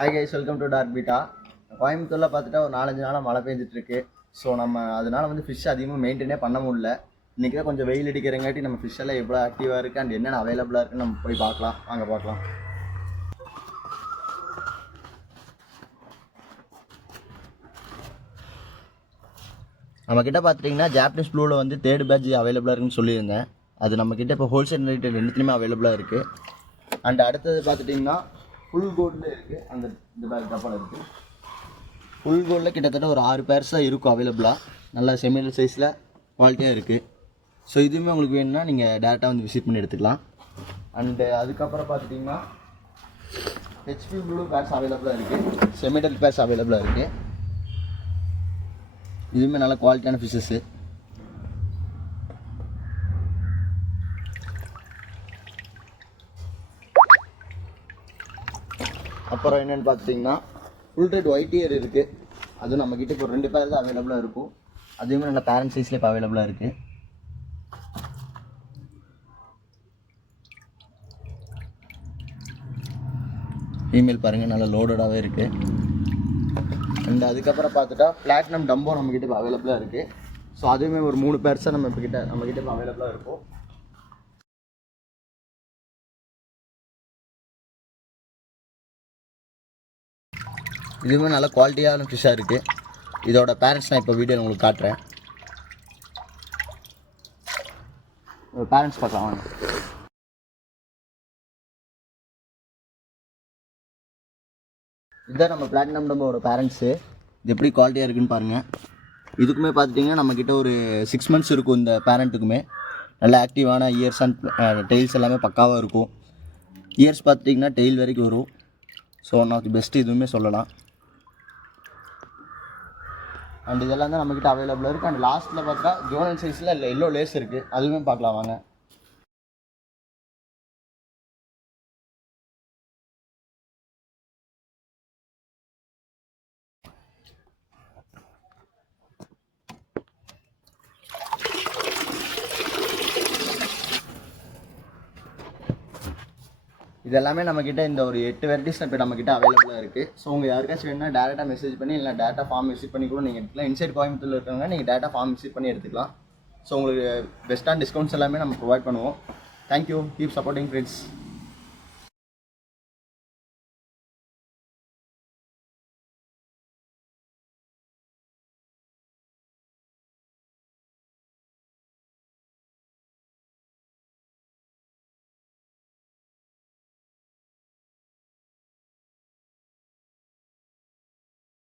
Hi guys, welcome to dark beta. கோயம்புத்தூரில் பார்த்துட்டா ஒரு 4-5 நாளாக மழை பெஞ்சிட்ருக்கு. ஸோ நம்ம அதனால் வந்து ஃபிஷ் அதிகமாக மெயின்டைனே பண்ண முடியல. இன்றைக்கி தான் கொஞ்சம் வெயில் அடிக்கிறங்காட்டி நம்ம ஃபிஷ் எல்லாம் எவ்வளோ ஆக்டிவாக இருக்குது அண்ட் என்னென்ன அவைலபிளாக இருக்குன்னு நம்ம போய் பார்க்கலாம். வாங்க பார்க்கலாம். நம்மக்கிட்ட பார்த்துட்டிங்கன்னா ஜாப்பனீஸ் ப்ளூவில் வந்து 3rd பேட்ச் அவைலபிளாக இருக்குன்னு சொல்லியிருந்தேன். அது நம்மக்கிட்ட இப்போ ஹோல்சேல் ரேட்டு ரெண்டுத்துலேயுமே அவைலபிளாக இருக்குது. அண்ட் அடுத்தது பார்த்துட்டிங்கன்னா ஃபுல் கோல்டில் இருக்குது. இந்த பேக் டப்பால் இருக்குது. ஃபுல் கோல்டில் கிட்டத்தட்ட ஒரு 6 பேர்ஸ் தான் இருக்கும் அவைலபிளாக. நல்லா செமினல் சைஸில் குவாலிட்டியாக இருக்குது. ஸோ இதுவுமே உங்களுக்கு வேணும்னா நீங்கள் டேரெக்டாக வந்து விசிட் பண்ணி எடுத்துக்கலாம். அண்டு அதுக்கப்புறம் பார்த்துட்டிங்கன்னா ஹெச்பி ப்ளூ பேர்ஸ் அவைலபிளாக இருக்குது. செமிடல் பேர்ஸ் அவைலபிளாக இருக்குது. இதுவுமே நல்ல குவாலிட்டியான ஃபிஷ்ஷஸ்ஸு. அப்புறம் என்னென்னு பார்த்துட்டிங்கன்னா ஃபுல் ரேட் ஒயிட் இயர் இருக்குது. அதுவும் நம்மக்கிட்ட இப்போ 2 பேர் தான் அவைலபிளாக இருக்கும். அதுவுமே நல்ல பேரண்ட் சைஸில் இப்போ அவைலபிளாக இருக்குது. ஃபீமேல் பாருங்கள் நல்லா லோடடாகவே இருக்குது. அண்ட் அதுக்கப்புறம் பார்த்துட்டா பிளாட்டினம் டம்போ நம்மக்கிட்ட இப்போ அவைலபிளாக இருக்குது. ஸோ அதுவுமே ஒரு 3 பேர்ஸாக நம்மக்கிட்ட இப்போ அவைலபிளாக இருக்கும். இதுவுமே நல்ல குவாலிட்டியான ஃபிஷ்ஷாக இருக்குது. இதோட பேரண்ட்ஸ் நான் இப்போ வீடியோவில் உங்களுக்கு காட்டுறேன். பேரண்ட்ஸ் பார்க்கலாம் வாங்க. இதுதான் நம்ம பிளாட்டினம் டம்போட பேரண்ட்ஸு. இது எப்படி குவாலிட்டியாக இருக்குதுன்னு பாருங்கள். இதுக்குமே பார்த்துட்டிங்கன்னா நம்மக்கிட்ட ஒரு 6 months இருக்கும். இந்த பேரண்ட்டுக்குமே நல்ல ஆக்டிவான இயர்ஸ் அண்ட் டெய்ல்ஸ் எல்லாமே பக்காவாக இருக்கும். இயர்ஸ் பார்த்துட்டிங்கன்னா டெய்ல் வரைக்கும் வரும். So one of the best இதுவுமே சொல்லலாம். அண்ட் இதெல்லாம் தான் நம்மக்கிட்ட அவைலபிளாக இருக்குது. அண்ட் லாஸ்ட்டில் பார்த்தா ஜோனல் சைஸில் இல்லை எல்லோ லேஸ் இருக்குது. அதுவுமே பார்க்கலாம் வாங்க. இதெல்லாமே நம்மக்கிட்ட இந்த ஒரு 8 வெரைட்டிஸ் இப்போ நம்மக்கிட்ட அவைலபிளாக இருக்குது. ஸோ உங்கள் யாருக்காச்சும் வேணும்னா டேரெக்டாக மெசேஜ் பண்ணி இல்லை டேட்டா ஃபார்ம் விசிட் பண்ணி கூட நீங்கள் எடுத்துக்கலாம். இன்சைட் கோயம்புத்தூரில் இருக்கவங்க நீங்கள் டேட்டா ஃபார்ம் விசிட் பண்ணி எடுத்துக்கலாம். ஸோ உங்களுக்கு பெஸ்ட்டான டிஸ்கவுண்ட்ஸ் எல்லாமே நம்ம ப்ரொவைட் பண்ணுவோம். தேங்க்யூ. Keep supporting friends.